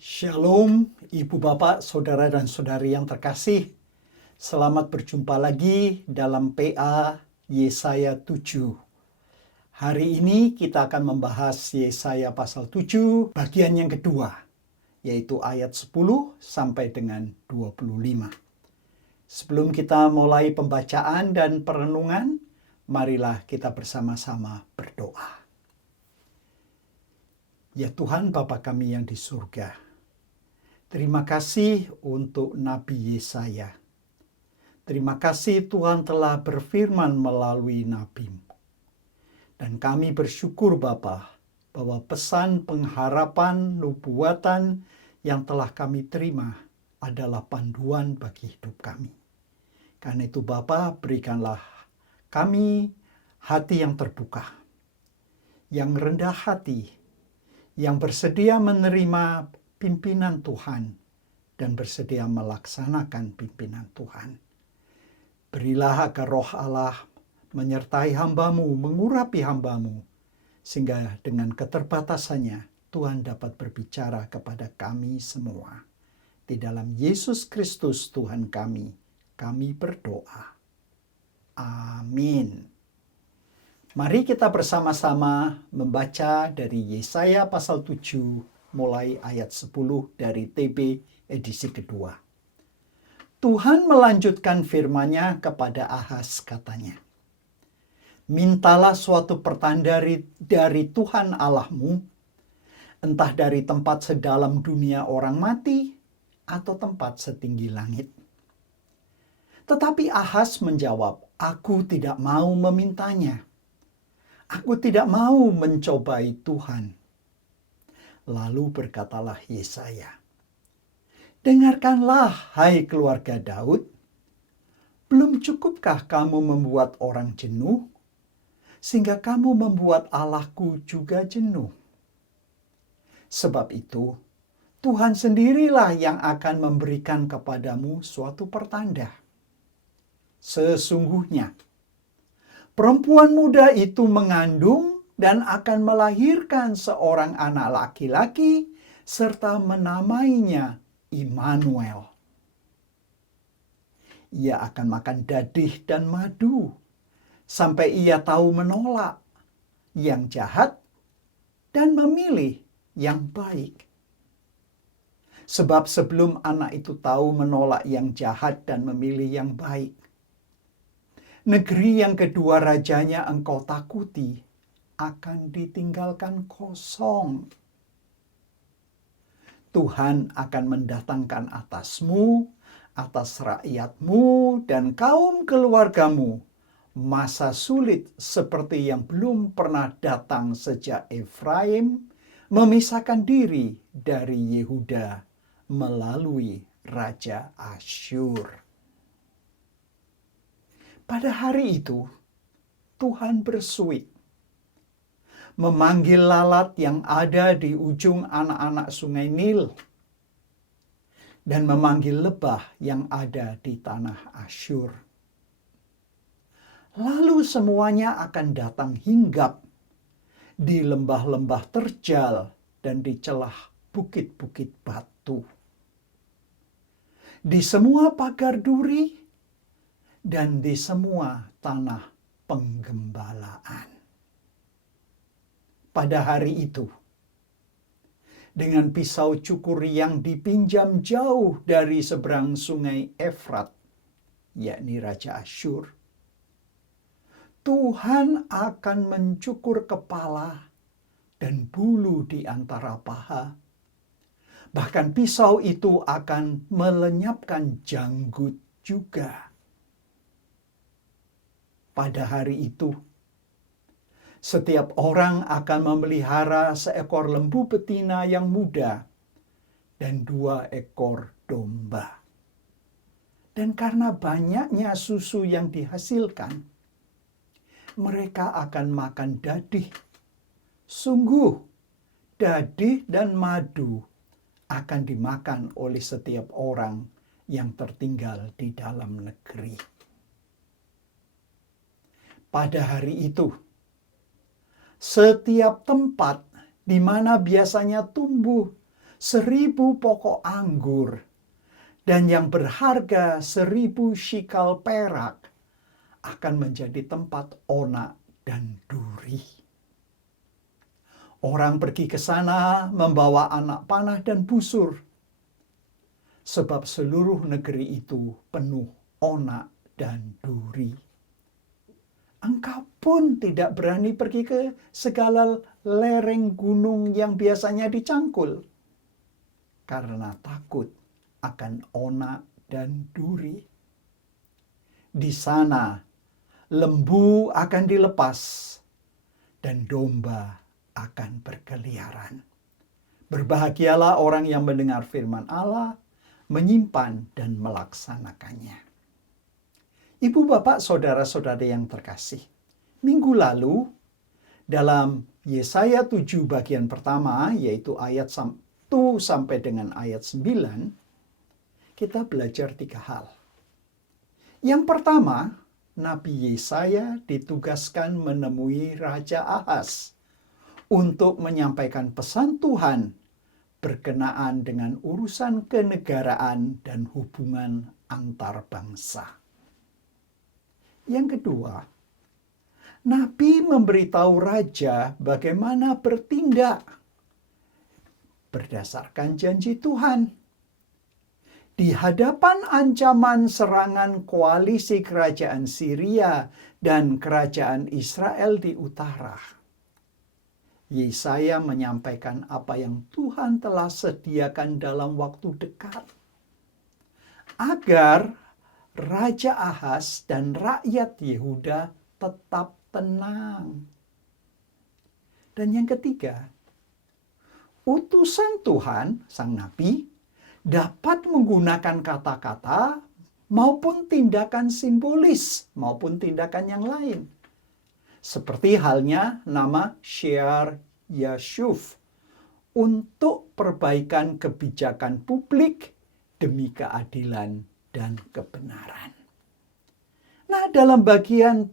Shalom, Ibu Bapak, Saudara dan Saudari yang terkasih. Selamat berjumpa lagi dalam PA Yesaya 7. Hari ini kita akan membahas Yesaya pasal 7 bagian yang kedua, yaitu ayat 10 sampai dengan 25. Sebelum kita mulai pembacaan dan perenungan, marilah kita bersama-sama berdoa. Ya Tuhan Bapa kami yang di surga, terima kasih untuk Nabi Yesaya. Terima kasih Tuhan telah berfirman melalui nabi-Mu. Dan kami bersyukur Bapa bahwa pesan pengharapan nubuatan yang telah kami terima adalah panduan bagi hidup kami. Karena itu Bapa, berikanlah kami hati yang terbuka, yang rendah hati, yang bersedia menerima pimpinan Tuhan dan bersedia melaksanakan pimpinan Tuhan. Berilah agar roh Allah menyertai hamba-Mu, mengurapi hamba-Mu, sehingga dengan keterbatasannya Tuhan dapat berbicara kepada kami semua. Di dalam Yesus Kristus Tuhan kami berdoa. Amin. Mari kita bersama-sama membaca dari Yesaya pasal 7 mulai ayat 10 dari TB edisi kedua. Tuhan melanjutkan firman-Nya kepada Ahaz, katanya, mintalah suatu pertanda dari Tuhan Allahmu, entah dari tempat sedalam dunia orang mati atau tempat setinggi langit. Tetapi Ahaz menjawab, aku tidak mau memintanya. Aku tidak mau mencobai Tuhan. Lalu berkatalah Yesaya, dengarkanlah hai keluarga Daud, belum cukupkah kamu membuat orang jenuh, sehingga kamu membuat Allahku juga jenuh? Sebab itu, Tuhan sendirilah yang akan memberikan kepadamu suatu pertanda. Sesungguhnya, perempuan muda itu mengandung dan akan melahirkan seorang anak laki-laki serta menamainya Immanuel. Ia akan makan dadih dan madu sampai ia tahu menolak yang jahat dan memilih yang baik. Sebab sebelum anak itu tahu menolak yang jahat dan memilih yang baik, negeri yang kedua rajanya engkau takuti akan ditinggalkan kosong. Tuhan akan mendatangkan atasmu, atas rakyatmu dan kaum keluargamu masa sulit seperti yang belum pernah datang sejak Efraim memisahkan diri dari Yehuda melalui Raja Asyur. Pada hari itu, Tuhan bersuit, memanggil lalat yang ada di ujung anak-anak sungai Nil, dan memanggil lebah yang ada di tanah Asyur. Lalu semuanya akan datang hinggap di lembah-lembah terjal dan di celah bukit-bukit batu, di semua pagar duri, dan di semua tanah penggembalaan. Pada hari itu, dengan pisau cukur yang dipinjam jauh dari seberang sungai Efrat, yakni Raja Asyur, Tuhan akan mencukur kepala dan bulu di antara paha. Bahkan pisau itu akan melenyapkan janggut juga. Pada hari itu, setiap orang akan memelihara seekor lembu betina yang muda dan 2 ekor domba. Dan karena banyaknya susu yang dihasilkan, mereka akan makan dadih. Sungguh, dadih dan madu akan dimakan oleh setiap orang yang tertinggal di dalam negeri. Pada hari itu, setiap tempat di mana biasanya tumbuh 1000 pokok anggur, dan yang berharga 1000 shikal perak akan menjadi tempat onak dan duri. Orang pergi ke sana membawa anak panah dan busur, sebab seluruh negeri itu penuh onak dan duri. Engkau pun tidak berani pergi ke segala lereng gunung yang biasanya dicangkul, karena takut akan onak dan duri. Di sana lembu akan dilepas dan domba akan berkeliaran. Berbahagialah orang yang mendengar firman Allah, menyimpan dan melaksanakannya. Ibu, bapak, saudara-saudara yang terkasih, minggu lalu dalam Yesaya 7 bagian pertama, yaitu ayat 1 sampai dengan ayat 9, kita belajar 3 hal. Yang pertama, Nabi Yesaya ditugaskan menemui Raja Ahaz untuk menyampaikan pesan Tuhan berkenaan dengan urusan kenegaraan dan hubungan antar bangsa. Yang kedua, Nabi memberitahu raja bagaimana bertindak berdasarkan janji Tuhan. Di hadapan ancaman serangan koalisi kerajaan Syria dan kerajaan Israel di utara, Yesaya menyampaikan apa yang Tuhan telah sediakan dalam waktu dekat, agar Raja Ahaz dan rakyat Yehuda tetap tenang. Dan yang ketiga, utusan Tuhan, sang nabi, dapat menggunakan kata-kata maupun tindakan simbolis maupun tindakan yang lain. Seperti halnya nama Shear Yashuf untuk perbaikan kebijakan publik demi keadilan dan kebenaran. Nah, dalam bagian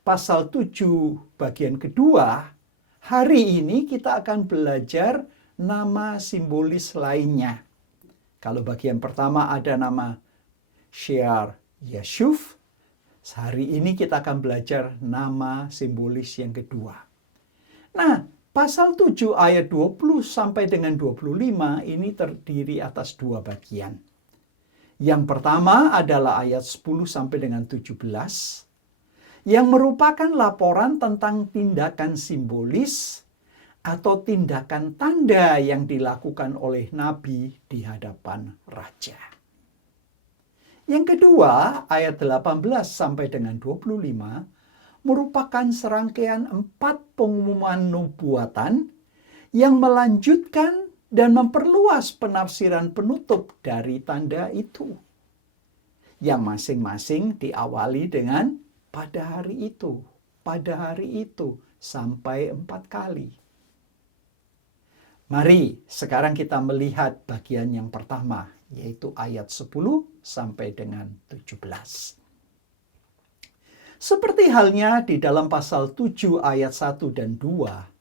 pasal 7 bagian kedua, hari ini kita akan belajar nama simbolis lainnya. Kalau bagian pertama ada nama Shear Yashuf, hari ini kita akan belajar nama simbolis yang kedua. Nah, pasal 7 ayat 20 sampai dengan 25 ini terdiri atas 2 bagian. Yang pertama adalah ayat 10 sampai dengan 17, yang merupakan laporan tentang tindakan simbolis atau tindakan tanda yang dilakukan oleh nabi di hadapan raja. Yang kedua, ayat 18 sampai dengan 25, merupakan serangkaian 4 pengumuman nubuatan yang melanjutkan dan memperluas penafsiran penutup dari tanda itu, yang masing-masing diawali dengan pada hari itu, sampai 4 kali. Mari sekarang kita melihat bagian yang pertama, yaitu ayat 10 sampai dengan 17. Seperti halnya di dalam pasal 7 ayat 1 dan 2,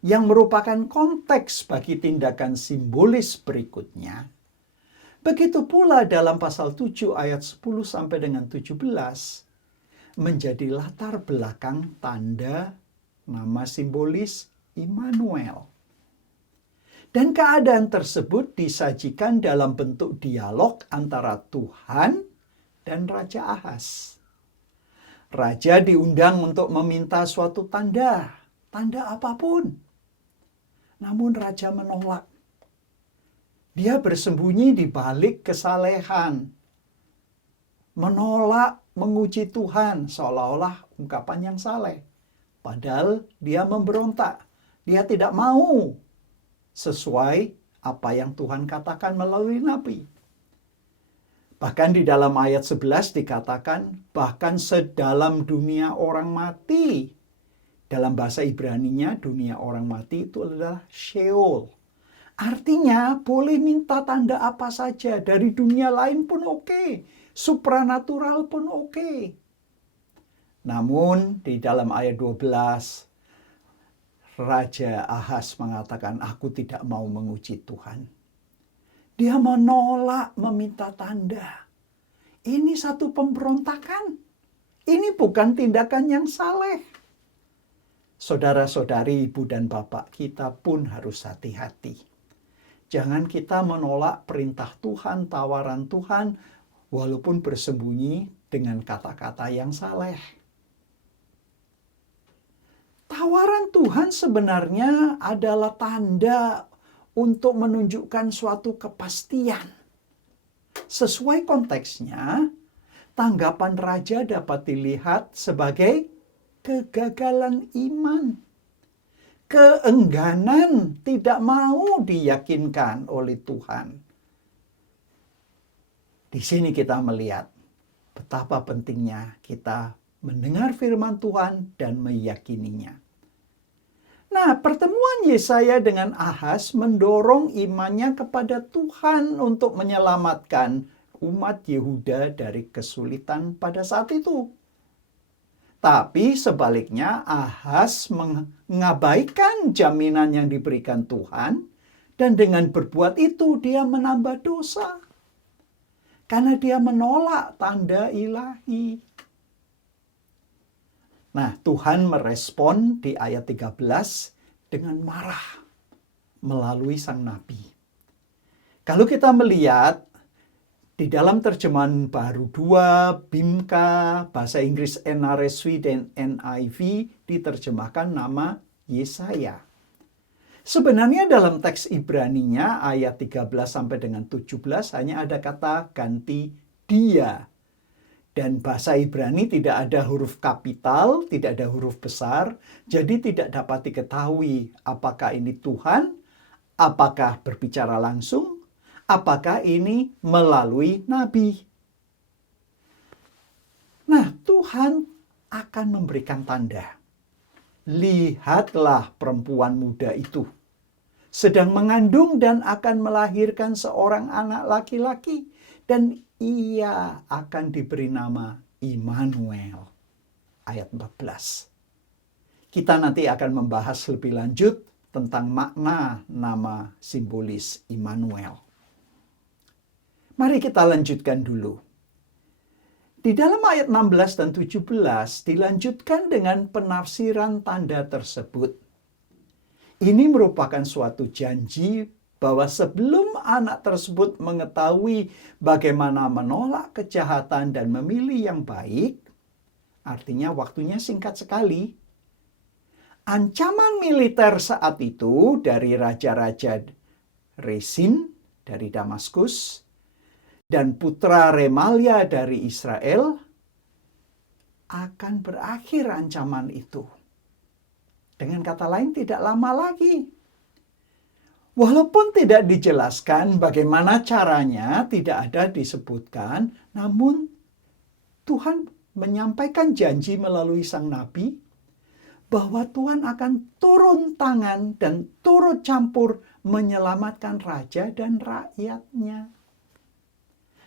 yang merupakan konteks bagi tindakan simbolis berikutnya, begitu pula dalam pasal 7 ayat 10 sampai dengan 17, menjadi latar belakang tanda nama simbolis Immanuel. Dan keadaan tersebut disajikan dalam bentuk dialog antara Tuhan dan Raja Ahaz. Raja diundang untuk meminta suatu tanda apapun. Namun raja menolak. Dia bersembunyi di balik kesalehan. Menolak menguji Tuhan seolah-olah ungkapan yang saleh. Padahal dia memberontak. Dia tidak mau sesuai apa yang Tuhan katakan melalui nabi. Bahkan di dalam ayat 11 dikatakan, bahkan sedalam dunia orang mati. Dalam bahasa Ibraninya, dunia orang mati itu adalah Sheol. Artinya boleh minta tanda apa saja, dari dunia lain pun oke, supranatural pun oke. Namun di dalam ayat 12, Raja Ahas mengatakan, aku tidak mau menguji Tuhan. Dia menolak meminta tanda. Ini satu pemberontakan. Ini bukan tindakan yang saleh. Saudara-saudari, ibu dan bapak, kita pun harus hati-hati. Jangan kita menolak perintah Tuhan, tawaran Tuhan, walaupun bersembunyi dengan kata-kata yang saleh. Tawaran Tuhan sebenarnya adalah tanda untuk menunjukkan suatu kepastian. Sesuai konteksnya, tanggapan raja dapat dilihat sebagai kegagalan iman. Keengganan tidak mau diyakinkan oleh Tuhan. Di sini kita melihat betapa pentingnya kita mendengar firman Tuhan dan meyakininya. Nah, pertemuan Yesaya dengan Ahas mendorong imannya kepada Tuhan untuk menyelamatkan umat Yehuda dari kesulitan pada saat itu. Tapi sebaliknya Ahas mengabaikan jaminan yang diberikan Tuhan, dan dengan berbuat itu dia menambah dosa. Karena dia menolak tanda ilahi. Nah, Tuhan merespon di ayat 13 dengan marah melalui sang nabi. Kalau kita melihat di dalam terjemahan baru 2, Bimka, bahasa Inggris NRSV dan NIV diterjemahkan nama Yesaya. Sebenarnya dalam teks Ibraninya ayat 13 sampai dengan 17 hanya ada kata ganti dia. Dan bahasa Ibrani tidak ada huruf kapital, tidak ada huruf besar, jadi tidak dapat diketahui apakah ini Tuhan, apakah berbicara langsung, apakah ini melalui nabi. Nah, Tuhan akan memberikan tanda. Lihatlah perempuan muda itu sedang mengandung dan akan melahirkan seorang anak laki-laki, dan ia akan diberi nama Immanuel. Ayat 14. Kita nanti akan membahas lebih lanjut tentang makna nama simbolis Immanuel. Mari kita lanjutkan dulu. Di dalam ayat 16 dan 17 dilanjutkan dengan penafsiran tanda tersebut. Ini merupakan suatu janji bahwa sebelum anak tersebut mengetahui bagaimana menolak kejahatan dan memilih yang baik, artinya waktunya singkat sekali, ancaman militer saat itu dari raja-raja Rezin dari Damaskus dan putra Remalia dari Israel akan berakhir ancaman itu. Dengan kata lain, tidak lama lagi. Walaupun tidak dijelaskan bagaimana caranya, tidak ada disebutkan, namun Tuhan menyampaikan janji melalui sang nabi bahwa Tuhan akan turun tangan dan turut campur menyelamatkan raja dan rakyatnya.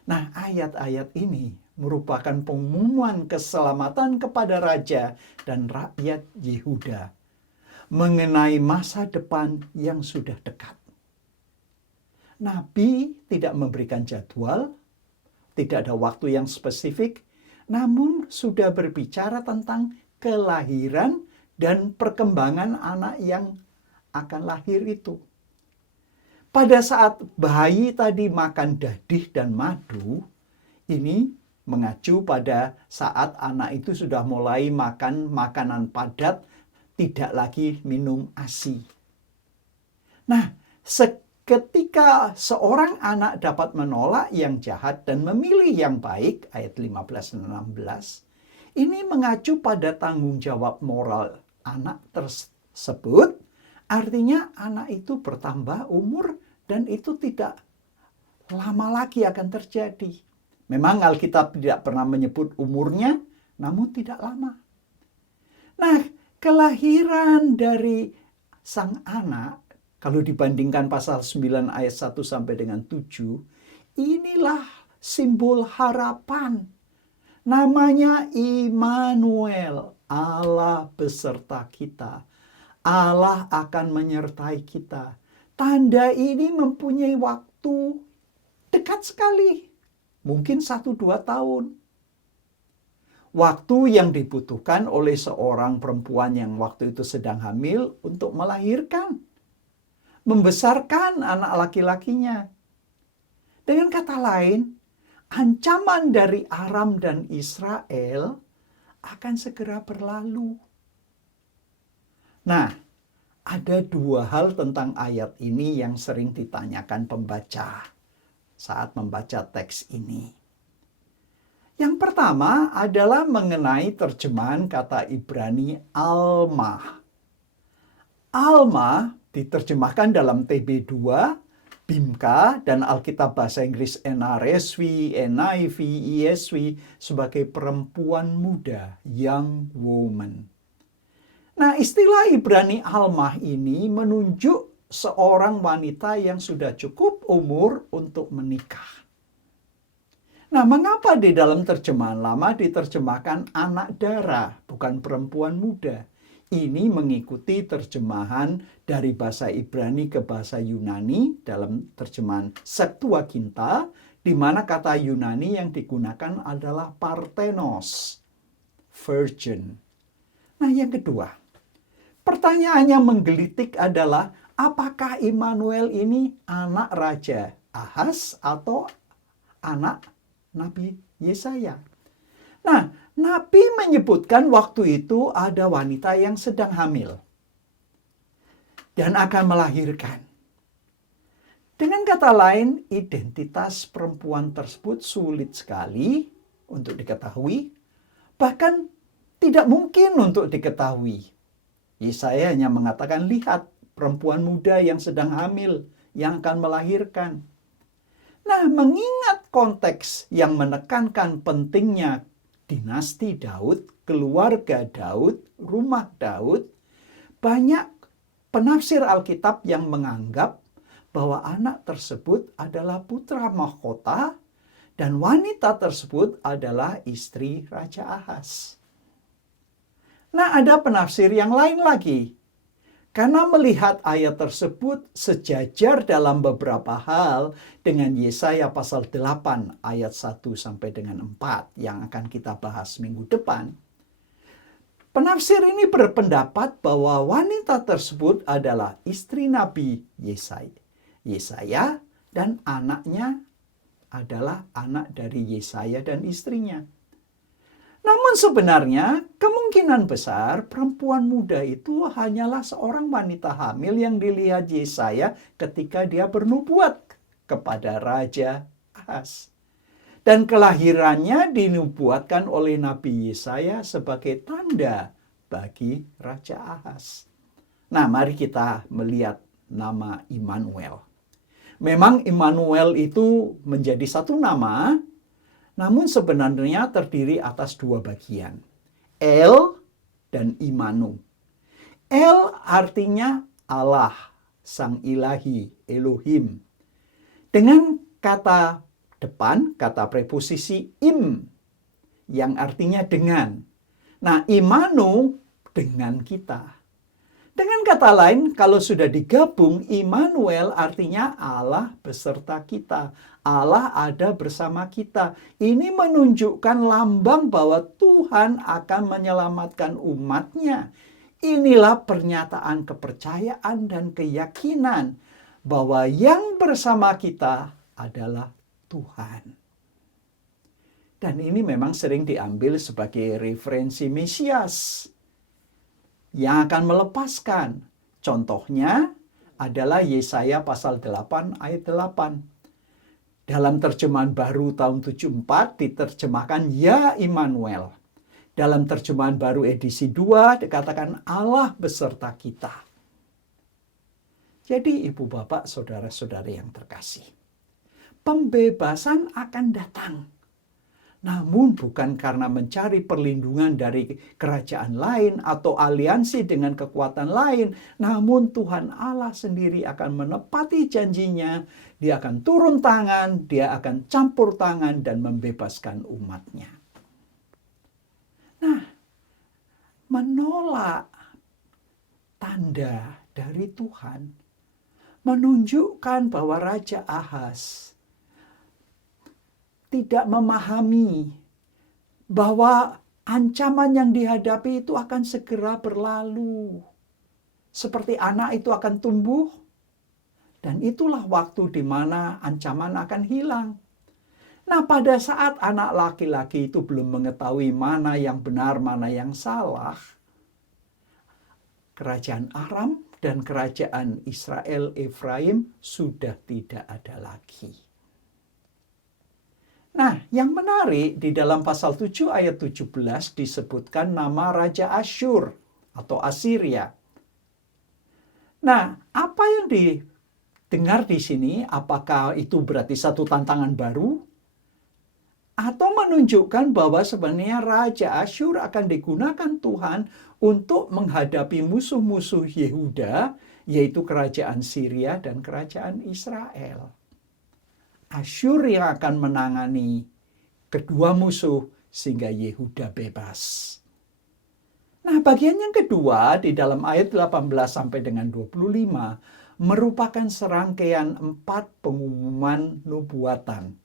Nah, ayat-ayat ini merupakan pengumuman keselamatan kepada raja dan rakyat Yehuda mengenai masa depan yang sudah dekat. Nabi tidak memberikan jadwal, tidak ada waktu yang spesifik, namun sudah berbicara tentang kelahiran dan perkembangan anak yang akan lahir itu. Pada saat bayi tadi makan dadih dan madu, ini mengacu pada saat anak itu sudah mulai makan makanan padat, tidak lagi minum ASI. Nah, ketika seorang anak dapat menolak yang jahat dan memilih yang baik, ayat 15 dan 16, ini mengacu pada tanggung jawab moral anak tersebut, artinya anak itu bertambah umur dan itu tidak lama lagi akan terjadi. Memang Alkitab tidak pernah menyebut umurnya, namun tidak lama. Nah, kelahiran dari sang anak, kalau dibandingkan pasal 9 ayat 1 sampai dengan 7, inilah simbol harapan. Namanya Immanuel, Allah beserta kita. Allah akan menyertai kita. Tanda ini mempunyai waktu dekat sekali. Mungkin 1-2 tahun. Waktu yang dibutuhkan oleh seorang perempuan yang waktu itu sedang hamil untuk melahirkan. Membesarkan anak laki-lakinya. Dengan kata lain, ancaman dari Aram dan Israel akan segera berlalu. Nah, ada 2 hal tentang ayat ini yang sering ditanyakan pembaca saat membaca teks ini. Yang pertama adalah mengenai terjemahan kata Ibrani alma. Alma diterjemahkan dalam TB2, BIMKA, dan Alkitab Bahasa Inggris NRSV, NIV, ESV sebagai perempuan muda, young woman. Nah, istilah Ibrani almah ini menunjuk seorang wanita yang sudah cukup umur untuk menikah. Nah, mengapa di dalam terjemahan lama diterjemahkan anak darah, bukan perempuan muda? Ini mengikuti terjemahan dari bahasa Ibrani ke bahasa Yunani dalam terjemahan Septuaginta, di mana kata Yunani yang digunakan adalah parthenos, virgin. Nah, yang kedua, pertanyaannya menggelitik adalah apakah Immanuel ini anak Raja Ahaz atau anak Nabi Yesaya? Nah, Nabi menyebutkan waktu itu ada wanita yang sedang hamil dan akan melahirkan. Dengan kata lain, identitas perempuan tersebut sulit sekali untuk diketahui, bahkan tidak mungkin untuk diketahui. Yesaya hanya mengatakan, lihat perempuan muda yang sedang hamil, yang akan melahirkan. Nah, mengingat konteks yang menekankan pentingnya dinasti Daud, keluarga Daud, rumah Daud, banyak penafsir Alkitab yang menganggap bahwa anak tersebut adalah putra mahkota dan wanita tersebut adalah istri Raja Ahaz. Nah, ada penafsir yang lain lagi. Karena melihat ayat tersebut sejajar dalam beberapa hal dengan Yesaya pasal 8 ayat 1 sampai dengan 4 yang akan kita bahas minggu depan. Penafsir ini berpendapat bahwa wanita tersebut adalah istri Nabi Yesaya dan anaknya adalah anak dari Yesaya dan istrinya. Namun sebenarnya kemungkinan besar perempuan muda itu hanyalah seorang wanita hamil yang dilihat Yesaya ketika dia bernubuat kepada Raja Ahaz. Dan kelahirannya dinubuatkan oleh Nabi Yesaya sebagai tanda bagi Raja Ahaz. Nah, mari kita melihat nama Immanuel. Memang Immanuel itu menjadi satu nama, namun sebenarnya terdiri atas 2 bagian. El dan Immanu. El artinya Allah, Sang Ilahi, Elohim. Dengan kata depan, kata preposisi im, yang artinya dengan. Nah, Immanu dengan kita. Dengan kata lain, kalau sudah digabung, Immanuel artinya Allah beserta kita. Allah ada bersama kita. Ini menunjukkan lambang bahwa Tuhan akan menyelamatkan umatnya. Inilah pernyataan kepercayaan dan keyakinan bahwa yang bersama kita adalah Tuhan. Dan ini memang sering diambil sebagai referensi Mesias yang akan melepaskan. Contohnya adalah Yesaya pasal 8 ayat 8. Dalam terjemahan baru tahun 74 diterjemahkan Ya Immanuel. Dalam terjemahan baru edisi 2 dikatakan Allah beserta kita. Jadi ibu bapak saudara-saudari yang terkasih, pembebasan akan datang. Namun bukan karena mencari perlindungan dari kerajaan lain atau aliansi dengan kekuatan lain. Namun Tuhan Allah sendiri akan menepati janjinya. Dia akan turun tangan, dia akan campur tangan dan membebaskan umatnya. Nah, menolak tanda dari Tuhan menunjukkan bahwa Raja Ahaz tidak memahami bahwa ancaman yang dihadapi itu akan segera berlalu. Seperti anak itu akan tumbuh, dan itulah waktu di mana ancaman akan hilang. Nah, pada saat anak laki-laki itu belum mengetahui mana yang benar, mana yang salah, kerajaan Aram dan kerajaan Israel Efraim sudah tidak ada lagi. Nah, yang menarik di dalam pasal 7 ayat 17 disebutkan nama Raja Asyur atau Asiria. Nah, apa yang didengar di sini? Apakah itu berarti satu tantangan baru? Atau menunjukkan bahwa sebenarnya Raja Asyur akan digunakan Tuhan untuk menghadapi musuh-musuh Yehuda, yaitu kerajaan Syria dan kerajaan Israel. Asyur yang akan menangani kedua musuh sehingga Yehuda bebas. Nah, bagian yang kedua di dalam ayat 18 sampai dengan 25 merupakan serangkaian 4 pengumuman nubuatan.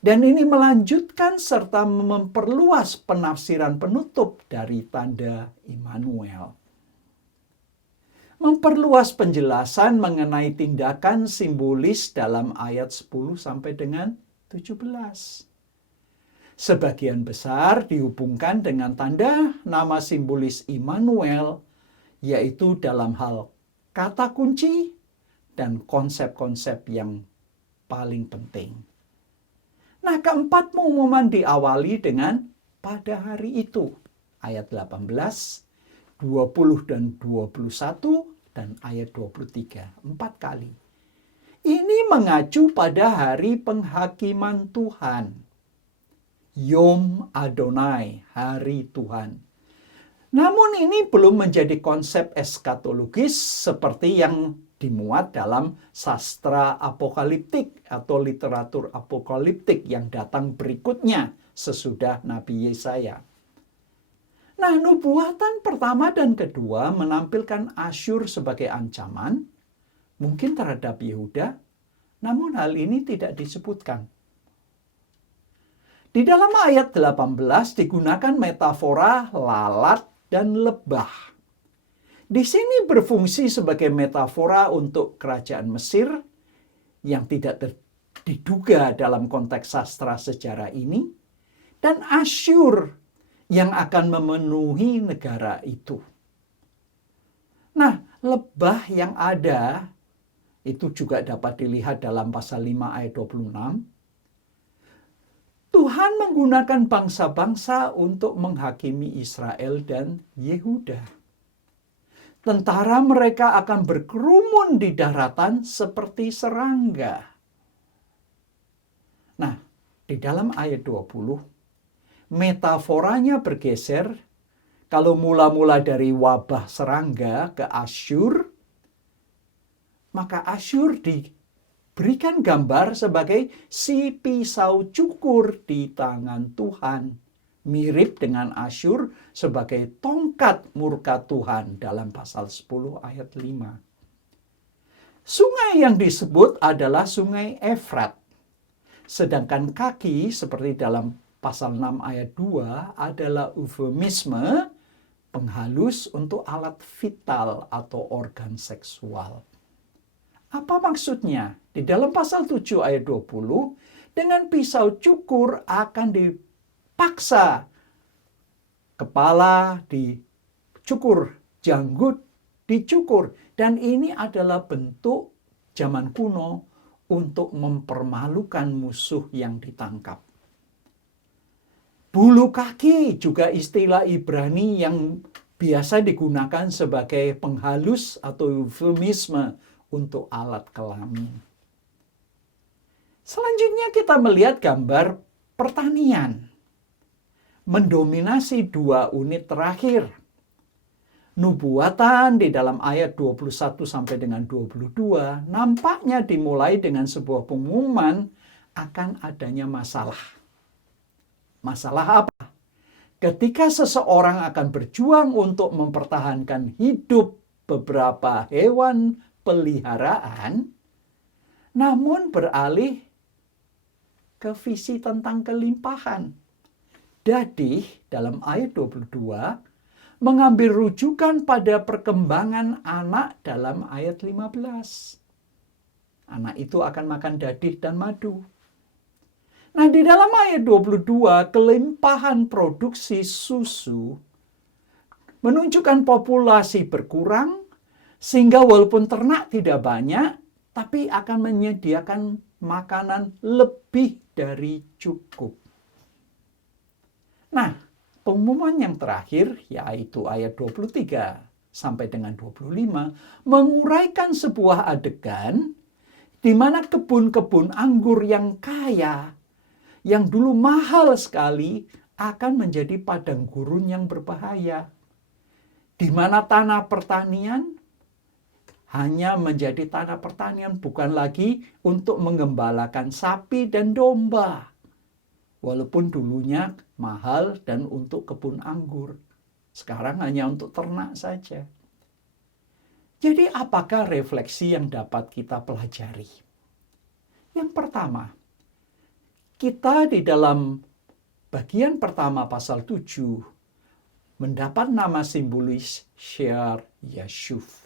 Dan ini melanjutkan serta memperluas penafsiran penutup dari tanda Immanuel. Memperluas penjelasan mengenai tindakan simbolis dalam ayat 10 sampai dengan 17. Sebagian besar dihubungkan dengan tanda nama simbolis Immanuel, yaitu dalam hal kata kunci dan konsep-konsep yang paling penting. Nah, keempat pengumuman diawali dengan pada hari itu, ayat 18, 20 dan 21 dan ayat 23, 4 kali. Ini mengacu pada hari penghakiman Tuhan. Yom Adonai, hari Tuhan. Namun ini belum menjadi konsep eskatologis seperti yang dimuat dalam sastra apokaliptik atau literatur apokaliptik yang datang berikutnya sesudah Nabi Yesaya. Nah, nubuatan pertama dan kedua menampilkan Asyur sebagai ancaman, mungkin terhadap Yehuda, namun hal ini tidak disebutkan. Di dalam ayat 18 digunakan metafora lalat dan lebah. Di sini berfungsi sebagai metafora untuk kerajaan Mesir yang tidak diduga dalam konteks sastra sejarah ini, dan Asyur yang akan memenuhi negara itu. Nah, lebah yang ada itu juga dapat dilihat dalam pasal 5 ayat 26. Tuhan menggunakan bangsa-bangsa untuk menghakimi Israel dan Yehuda. Tentara mereka akan berkerumun di daratan seperti serangga. Nah, di dalam ayat 20, metaforanya bergeser. Kalau mula-mula dari wabah serangga ke Asyur, maka Asyur diberikan gambar sebagai si pisau cukur di tangan Tuhan. Mirip dengan Asyur sebagai tongkat murka Tuhan dalam pasal 10 ayat 5. Sungai yang disebut adalah sungai Efrat. Sedangkan kaki seperti dalam pasal 6 ayat 2 adalah eufemisme penghalus untuk alat vital atau organ seksual. Apa maksudnya? Di dalam pasal 7 ayat 20, dengan pisau cukur akan dipaksa kepala dicukur, janggut dicukur. Dan ini adalah bentuk zaman kuno untuk mempermalukan musuh yang ditangkap. Bulu kaki juga istilah Ibrani yang biasa digunakan sebagai penghalus atau eufemisme untuk alat kelamin. Selanjutnya kita melihat gambar pertanian. Mendominasi 2 unit terakhir. Nubuatan di dalam ayat 21 sampai dengan 22 nampaknya dimulai dengan sebuah pengumuman akan adanya masalah. Masalah apa? Ketika seseorang akan berjuang untuk mempertahankan hidup beberapa hewan peliharaan, namun beralih ke visi tentang kelimpahan. Jadi dalam ayat 22 mengambil rujukan pada perkembangan anak dalam ayat 15. Anak itu akan makan dadih dan madu. Nah, di dalam ayat 22, kelimpahan produksi susu menunjukkan populasi berkurang, sehingga walaupun ternak tidak banyak, tapi akan menyediakan makanan lebih dari cukup. Nah, pengumuman yang terakhir, yaitu ayat 23 sampai dengan 25, menguraikan sebuah adegan di mana kebun-kebun anggur yang kaya, yang dulu mahal sekali, akan menjadi padang gurun yang berbahaya. Di mana tanah pertanian hanya menjadi tanah pertanian, bukan lagi untuk mengembalakan sapi dan domba. Walaupun dulunya mahal dan untuk kebun anggur, sekarang hanya untuk ternak saja. Jadi apakah refleksi yang dapat kita pelajari? Yang pertama, kita di dalam bagian pertama pasal 7 mendapat nama simbolis Shear Yashuf.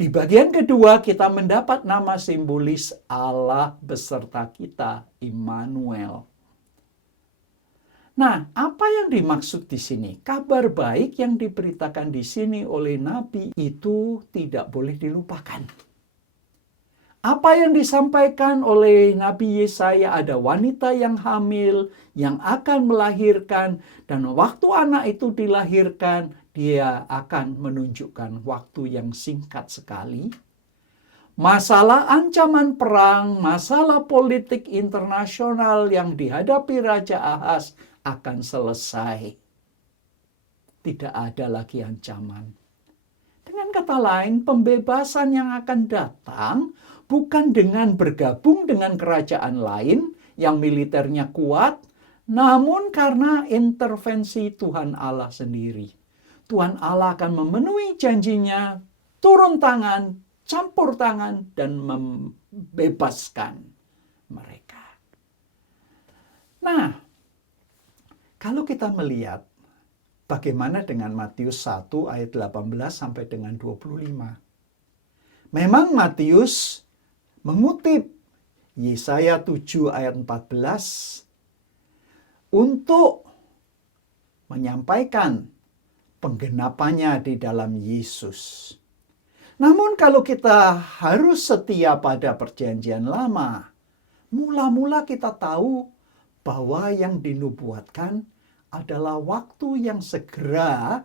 Di bagian kedua kita mendapat nama simbolis Allah beserta kita, Immanuel. Nah, apa yang dimaksud di sini? Kabar baik yang diberitakan di sini oleh Nabi itu tidak boleh dilupakan. Apa yang disampaikan oleh Nabi Yesaya, ada wanita yang hamil, yang akan melahirkan, dan waktu anak itu dilahirkan, dia akan menunjukkan waktu yang singkat sekali. Masalah ancaman perang, masalah politik internasional yang dihadapi Raja Ahaz akan selesai. Tidak ada lagi ancaman. Dengan kata lain, pembebasan yang akan datang bukan dengan bergabung dengan kerajaan lain yang militernya kuat, namun karena intervensi Tuhan Allah sendiri. Tuhan Allah akan memenuhi janjinya, turun tangan, campur tangan, dan membebaskan mereka. Nah, kalau kita melihat bagaimana dengan Matius 1 ayat 18 sampai dengan 25. Memang Matius mengutip Yesaya 7 ayat 14 untuk menyampaikan penggenapannya di dalam Yesus. Namun kalau kita harus setia pada perjanjian lama, mula-mula kita tahu bahwa yang dinubuatkan adalah waktu yang segera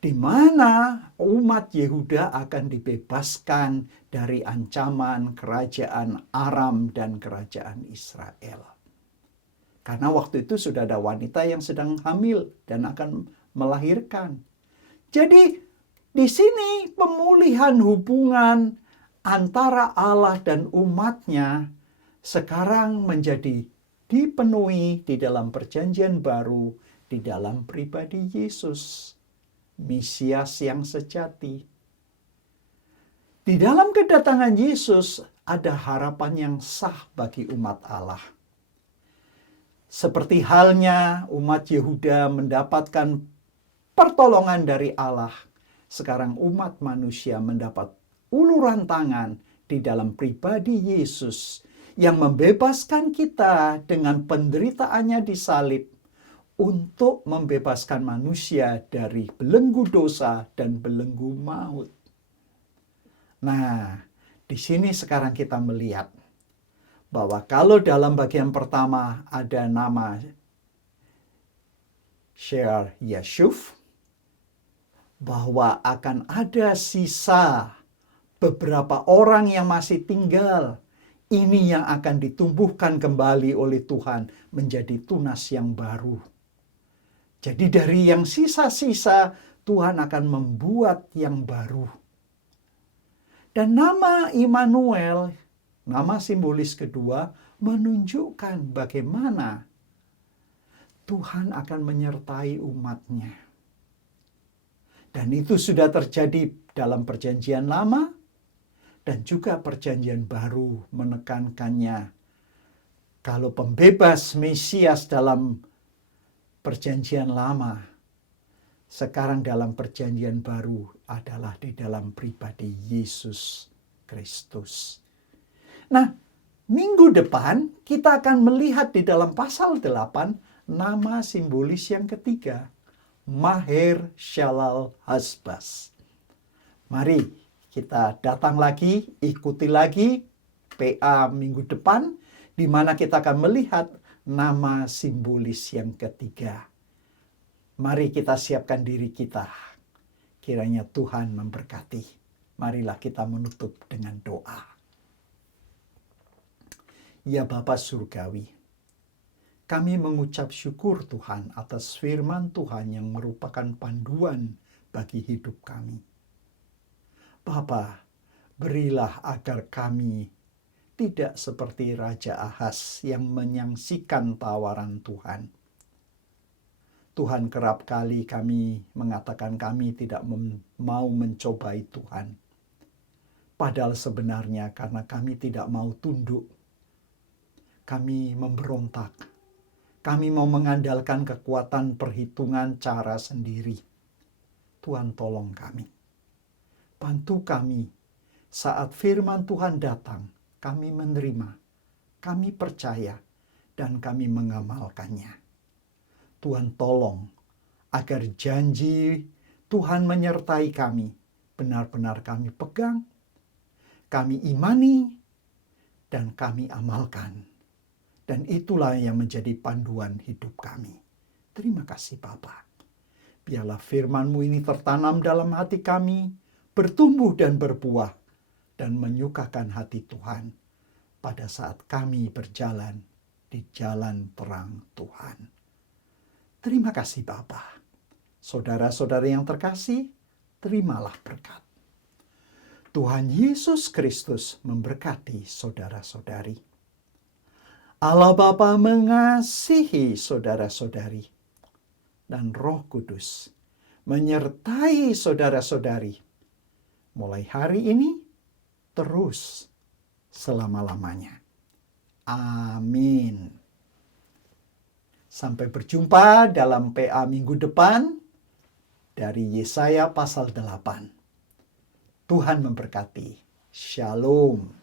di mana umat Yehuda akan dibebaskan dari ancaman kerajaan Aram dan kerajaan Israel. Karena waktu itu sudah ada wanita yang sedang hamil dan akan melahirkan. Jadi di sini pemulihan hubungan antara Allah dan umatnya sekarang menjadi dipenuhi di dalam perjanjian baru, di dalam pribadi Yesus, Mesias yang sejati. Di dalam kedatangan Yesus ada harapan yang sah bagi umat Allah. Seperti halnya umat Yehuda mendapatkan pertolongan dari Allah, sekarang umat manusia mendapat uluran tangan di dalam pribadi Yesus yang membebaskan kita dengan penderitaannya di salib untuk membebaskan manusia dari belenggu dosa dan belenggu maut. Nah, di sini sekarang kita melihat bahwa kalau dalam bagian pertama ada nama Shear Yashuf, bahwa akan ada sisa beberapa orang yang masih tinggal. Ini yang akan ditumbuhkan kembali oleh Tuhan menjadi tunas yang baru. Jadi dari yang sisa-sisa Tuhan akan membuat yang baru. Dan nama Immanuel, nama simbolis kedua, menunjukkan bagaimana Tuhan akan menyertai umatnya. Dan itu sudah terjadi dalam Perjanjian Lama dan juga Perjanjian Baru menekankannya. Kalau pembebas Mesias dalam Perjanjian Lama, sekarang dalam Perjanjian Baru adalah di dalam pribadi Yesus Kristus. Nah, minggu depan kita akan melihat di dalam pasal 8 nama simbolis yang ketiga, Maher Shalal Hasbaz. Mari kita datang lagi, ikuti lagi PA minggu depan, di mana kita akan melihat nama simbolis yang ketiga. Mari kita siapkan diri kita. Kiranya Tuhan memberkati. Marilah kita menutup dengan doa. Ya Bapa Surgawi, kami mengucap syukur Tuhan atas firman Tuhan yang merupakan panduan bagi hidup kami. Bapa, berilah agar kami tidak seperti Raja Ahaz yang menyangsikan tawaran Tuhan. Tuhan, kerap kali kami mengatakan kami tidak mau mencobai Tuhan. Padahal sebenarnya karena kami tidak mau tunduk, kami memberontak. Kami mau mengandalkan kekuatan perhitungan cara sendiri. Tuhan, tolong kami. Bantu kami saat firman Tuhan datang, kami menerima, kami percaya, dan kami mengamalkannya. Tuhan, tolong agar janji Tuhan menyertai kami, benar-benar kami pegang, kami imani, dan kami amalkan. Dan itulah yang menjadi panduan hidup kami. Terima kasih Bapa. Biarlah firman-Mu ini tertanam dalam hati kami, bertumbuh dan berbuah, dan menyukakan hati Tuhan pada saat kami berjalan di jalan terang Tuhan. Terima kasih Bapa. Saudara-saudara yang terkasih, terimalah berkat. Tuhan Yesus Kristus memberkati saudara-saudari. Allah Bapa mengasihi saudara-saudari, dan Roh Kudus menyertai saudara-saudari mulai hari ini terus selama-lamanya. Amin. Sampai berjumpa dalam PA minggu depan dari Yesaya pasal 8. Tuhan memberkati. Shalom.